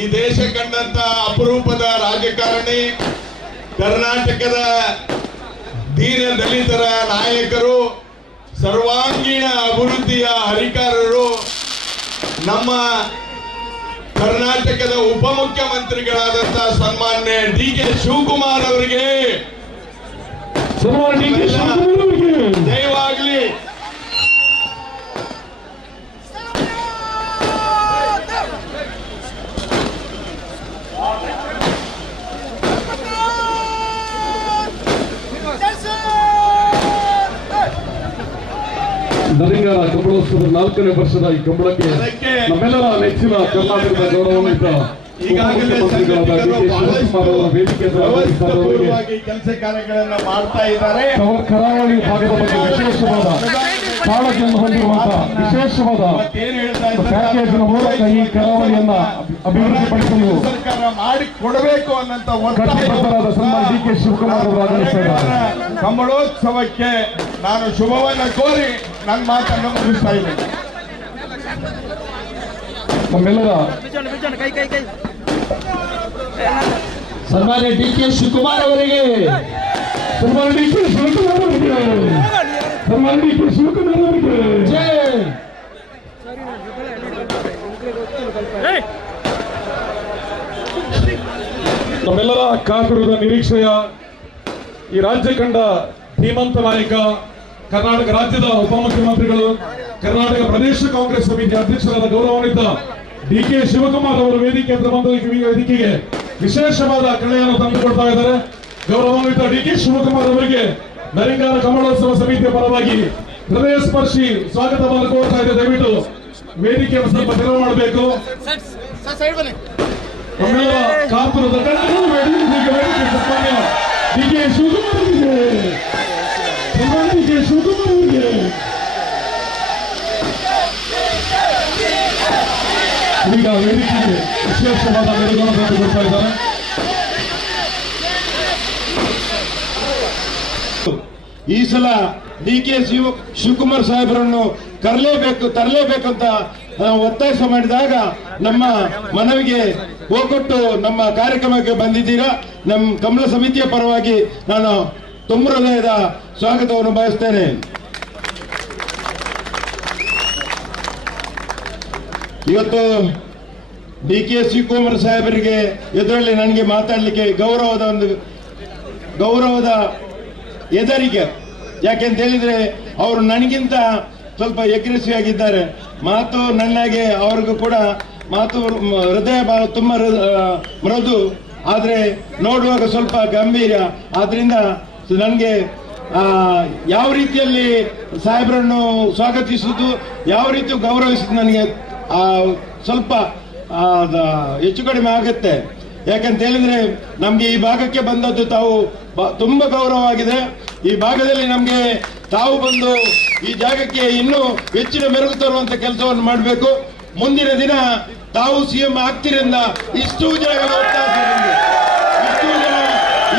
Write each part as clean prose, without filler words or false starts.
ಈ ದೇಶ ಕಂಡಂತ ಅಪರೂಪದ ರಾಜಕಾರಣಿ, ಕರ್ನಾಟಕದ ದೀನ ದಲಿತರ ನಾಯಕರು, ಸರ್ವಾಂಗೀಣ ಅಭಿವೃದ್ಧಿಯ ಹರಿಕಾರರು, ನಮ್ಮ ಕರ್ನಾಟಕದ ಉಪಮುಖ್ಯಮಂತ್ರಿಗಳಾದಂತಹ ಸನ್ಮಾನ್ಯ ಡಿ.ಕೆ. ಶಿವಕುಮಾರ್ ಅವರಿಗೆ ಜಯವಾಗಲಿ. ನರಿಂಗಾರ ಕಂಬಳೋತ್ಸವದ 4ನೇ ವರ್ಷದ ಈ ಕಂಬಳಕ್ಕೆ ನಮ್ಮೆಲ್ಲರ ನೆಚ್ಚಿನ ಕರ್ನಾಟಕದ ಗೌರವಾನ್ವಿತ ಈಗಾಗಲೇ ಕೆಲಸ ಕಾರ್ಯಗಳನ್ನು ಮಾಡ್ತಾ ಇದ್ದಾರೆ. ಕರಾವಳಿ ಭಾಗದ ಬಗ್ಗೆ ವಿಶೇಷವಾದ ಕಾಳಜಿಯನ್ನು ಹೊಂದಿರುವಂತಹ ವಿಶೇಷವಾದ ಪ್ಯಾಕೇಜಿನ ಮೂಲಕ ಈ ಕರಾವಳಿಯನ್ನ ಅಭಿವೃದ್ಧಿಪಡಿಸಲು ಸರ್ಕಾರ ಮಾಡಿ ಕೊಡಬೇಕು ಅನ್ನಂತ ಕಟ್ಟಿಬದ್ಧರಾದ ಸನ್ಮಾನ್ಯ ಡಿ.ಕೆ. ಶಿವಕುಮಾರ್ ಅವರು ಆಗಮಿಸಿದ್ದಾರೆ. ಕಂಬಳೋತ್ಸವಕ್ಕೆ ನಾನು ಶುಭವನ್ನ ಕೋರಿ ನನ್ನ ಮಾತನ್ನು ಮುಗಿಸ್ತಾ ಇದ್ದೇನೆ. ನಮ್ಮೆಲ್ಲರ ಸನ್ಮಾನ್ಯ ಡಿ.ಕೆ. ಶಿವಕುಮಾರ್ ಅವರಿಗೆ ಜೈ. ನಮ್ಮೆಲ್ಲರ ಕಾತುರದ ನಿರೀಕ್ಷೆಯ ಈ ರಾಜ್ಯ ಕಂಡ ಧೀಮಂತ ನಾಯಕ, ಕರ್ನಾಟಕ ರಾಜ್ಯದ ಉಪಮುಖ್ಯಮಂತ್ರಿಗಳು, ಕರ್ನಾಟಕ ಪ್ರದೇಶ ಕಾಂಗ್ರೆಸ್ ಸಮಿತಿ ಅಧ್ಯಕ್ಷರಾದ ಗೌರವಾನ್ವಿತ ಡಿ.ಕೆ. ಶಿವಕುಮಾರ್ ಅವರು ವೇದಿಕೆ ಹತ್ರ ಬಂದು ವೇದಿಕೆಗೆ ವಿಶೇಷವಾದ ಕಳೆಯನ್ನು ತಂದುಕೊಡ್ತಾ ಇದ್ದಾರೆ. ಗೌರವಾನ್ವಿತ ಡಿ.ಕೆ. ಶಿವಕುಮಾರ್ ಅವರಿಗೆ ನರಿಂಗಾರ ಕಮಲೋತ್ಸವ ಸಮಿತಿಯ ಪರವಾಗಿ ಹೃದಯ ಸ್ಪರ್ಶಿ ಸ್ವಾಗತವನ್ನು ಕೋರ್ತಾ ಇದೆ. ದಯವಿಟ್ಟು ವೇದಿಕೆಯನ್ನು ಸ್ವಲ್ಪ ತೆರವು ಮಾಡಬೇಕು. ನಮ್ಮೆಲ್ಲರ ಕಾತುರದ ಸನ್ಮಾನ್ಯ ಡಿ.ಕೆ. ಶಿವಕುಮಾರ್ ಅವರಿಗೆ ಈಗ ವೇದಿಕೆಗೆ ವಿಶೇಷವಾದ ಮೆರುಗನ್ನು ತಂದುಕೊಡ್ತಾ ಇದ್ದಾರೆ. ಈ ಸಲ ಡಿ.ಕೆ. ಶಿವಕುಮಾರ್ ಸಾಹೇಬರನ್ನು ತರಲೇಬೇಕು ಅಂತ ಒತ್ತಾಯ ಮಾಡಿದಾಗ ನಮ್ಮ ಮನವಿಗೆ ಹೋಗೊಟ್ಟು ನಮ್ಮ ಕಾರ್ಯಕ್ರಮಕ್ಕೆ ಬಂದಿದ್ದೀರಾ. ನಮ್ಮ ಕಮಲ ಸಮಿತಿಯ ಪರವಾಗಿ ನಾನು ತುಂಬ ಹೃದಯದ ಸ್ವಾಗತವನ್ನು ಬಯಸ್ತೇನೆ. ಇವತ್ತು ಡಿ.ಕೆ. ಶಿವಕುಮಾರ್ ಸಾಹೇಬರಿಗೆ ಎದುರಲ್ಲಿ ನನಗೆ ಮಾತಾಡಲಿಕ್ಕೆ ಗೌರವದ ಎದರಿಗೆ. ಯಾಕೆಂತ ಹೇಳಿದ್ರೆ ಅವರು ನನಗಿಂತ ಸ್ವಲ್ಪ ಅಗ್ರೆಸಿವ್ ಆಗಿದ್ದಾರೆ. ಮಾತು ನನ್ನಾಗೆ ಅವ್ರಿಗೂ ಕೂಡ ಮಾತು ಹೃದಯ ತುಂಬ ಮೃದು, ಆದರೆ ನೋಡುವಾಗ ಸ್ವಲ್ಪ ಗಂಭೀರ. ಆದ್ರಿಂದ ನನಗೆ ಯಾವ ರೀತಿಯಲ್ಲಿ ಸಾಹೇಬರನ್ನು ಸ್ವಾಗತಿಸುವುದು, ಯಾವ ರೀತಿ ಗೌರವಿಸುವುದು ನನಗೆ ಸ್ವಲ್ಪ ಹೆಚ್ಚು ಕಡಿಮೆ ಆಗುತ್ತೆ. ಯಾಕಂತ ಹೇಳಿದ್ರೆ ನಮ್ಗೆ ಈ ಭಾಗಕ್ಕೆ ಬಂದದ್ದು ತಾವು ತುಂಬ ಗೌರವವಾಗಿದೆ. ಈ ಭಾಗದಲ್ಲಿ ನಮ್ಗೆ ತಾವು ಬಂದು ಈ ಜಾಗಕ್ಕೆ ಇನ್ನೂ ಹೆಚ್ಚಿನ ಮೆರುಗು ತರುವಂತ ಕೆಲಸವನ್ನು ಮಾಡಬೇಕು. ಮುಂದಿನ ದಿನ ತಾವು ಸಿಎಂ ಆಗ್ತಿರಿಂದ ಇಷ್ಟು ಜನ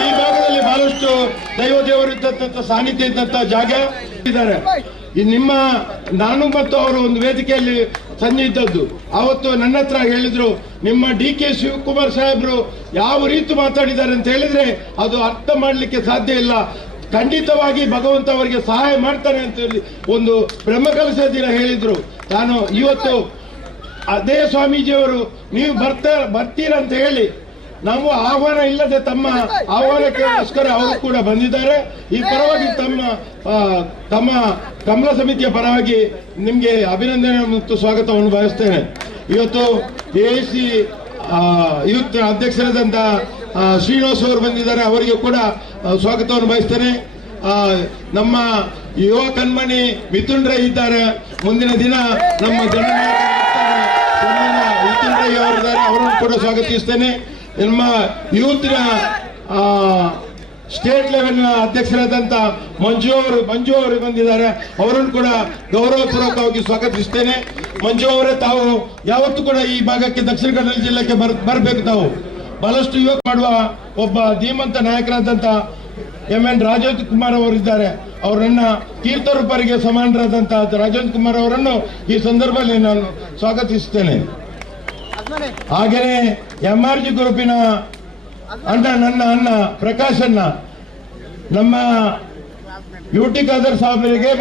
ಈ ಭಾಗದಲ್ಲಿ ಬಹಳಷ್ಟು ದೇವರು ಇದ್ದಂತ ಸಾನ್ನಿಧ್ಯ ಇದ್ದಂತ ಜಾಗ ಇದ್ದಾರೆ. ನಿಮ್ಮ ನಾನು ಮತ್ತು ಅವರು ಒಂದು ವೇದಿಕೆಯಲ್ಲಿ ಸಂಜೆ ಇದ್ದದ್ದು. ಅವತ್ತು ನನ್ನ ಹತ್ರ ಹೇಳಿದ್ರು, ನಿಮ್ಮ ಡಿ.ಕೆ. ಶಿವಕುಮಾರ್ ಸಾಹೇಬರು ಯಾವ ರೀತಿ ಮಾತಾಡಿದ್ದಾರೆ ಅಂತ ಹೇಳಿದ್ರೆ ಅದು ಅರ್ಥ ಮಾಡಲಿಕ್ಕೆ ಸಾಧ್ಯ ಇಲ್ಲ. ಖಂಡಿತವಾಗಿ ಭಗವಂತ ಅವರಿಗೆ ಸಹಾಯ ಮಾಡ್ತಾನೆ ಅಂತ ಹೇಳಿ ಒಂದು ಬ್ರಹ್ಮಕಲಶ ದಿನ ಹೇಳಿದ್ರು. ನಾನು ಇವತ್ತು ಅದೇ ಸ್ವಾಮೀಜಿಯವರು ನೀವು ಬರ್ತೀರಾ ಅಂತ ಹೇಳಿ ನಾವು ಆಹ್ವಾನ ಇಲ್ಲದೆ ತಮ್ಮ ಆಹ್ವಾನಕ್ಕೋಸ್ಕರ ಅವರು ಕೂಡ ಬಂದಿದ್ದಾರೆ. ಈ ಪರವಾಗಿ ತಮ್ಮ ಕಮಲ ಸಮಿತಿಯ ಪರವಾಗಿ ನಿಮಗೆ ಅಭಿನಂದನೆ ಮತ್ತು ಸ್ವಾಗತವನ್ನು ಬಯಸ್ತೇನೆ. ಇವತ್ತು AIC ಯೂತ್ ಅಧ್ಯಕ್ಷರಾದಂತ ಶ್ರೀನಿವಾಸ್ ಅವರು ಬಂದಿದ್ದಾರೆ, ಅವರಿಗೆ ಕೂಡ ಸ್ವಾಗತವನ್ನು ಬಯಸ್ತೇನೆ. ನಮ್ಮ ಯುವ ಕಣ್ಮಣಿ ಮಿಥುನ್ ರೈ ಇದ್ದಾರೆ. ಮುಂದಿನ ದಿನ ನಮ್ಮ ಮಿಥುನ್ ರೈ ಅವರಿದ್ದಾರೆ, ಅವರನ್ನು ಕೂಡ ಸ್ವಾಗತಿಸ್ತೇನೆ. ನಮ್ಮ ಯೂತ್ನ ಸ್ಟೇಟ್ ಲೆವೆಲ್ನ ಅಧ್ಯಕ್ಷರಾದಂತ ಮಂಜು ಅವರು ಬಂದಿದ್ದಾರೆ, ಅವರನ್ನು ಕೂಡ ಗೌರವಪೂರ್ವಕವಾಗಿ ಸ್ವಾಗತಿಸ್ತೇನೆ. ಮಂಜು ಅವರೇ, ತಾವು ಯಾವತ್ತೂ ಕೂಡ ಈ ಭಾಗಕ್ಕೆ ದಕ್ಷಿಣ ಕನ್ನಡ ಜಿಲ್ಲೆಗೆ ಬರಬೇಕು. ತಾವು ಬಹಳಷ್ಟು ಯುವಕ ಮಾಡುವ ಒಬ್ಬ ಧೀಮಂತ ನಾಯಕರಾದಂತ ಎಂ.ಎನ್. ರಾಜೇಂದ್ರ ಕುಮಾರ್ ಅವರಿದ್ದಾರೆ. ಅವರನ್ನ ತೀರ್ಥರೂಪರಿಗೆ ಸಮಾನರಾದಂತಹ ರಾಜೇಂದ್ರ ಕುಮಾರ್ ಅವರನ್ನು ಈ ಸಂದರ್ಭದಲ್ಲಿ ನಾನು ಸ್ವಾಗತಿಸುತ್ತೇನೆ. ಹಾಗೆಯೇ MRG ಗ್ರೂಪಿನ ನನ್ನ ಅಣ್ಣ ಪ್ರಕಾಶ್ ಅಣ್ಣ, ನಮ್ಮ UT ಖಾದರ್ ಸಾಹೇಬರಿಗೆ